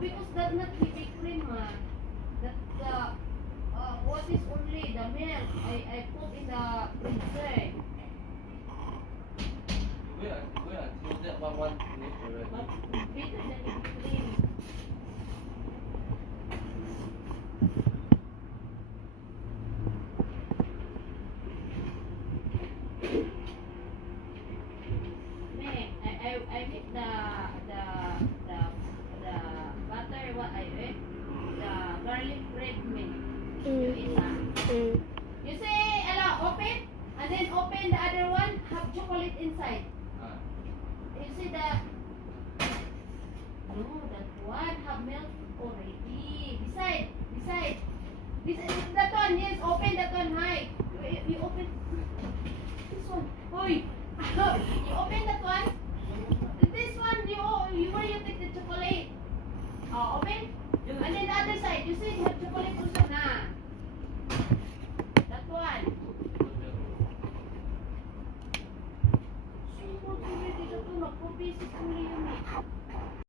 because that's not heavy cream, that what is only the milk I put in the freezer. We are use that one minute already. But better than heavy cream. I make the butter what I eat, the garlic bread milk. You eat that. You say hello, open and then open the other one, have chocolate inside. You see that? No, that one have milk already. Beside. That one, yes, open that one high. You open this one. Oi! You open that one.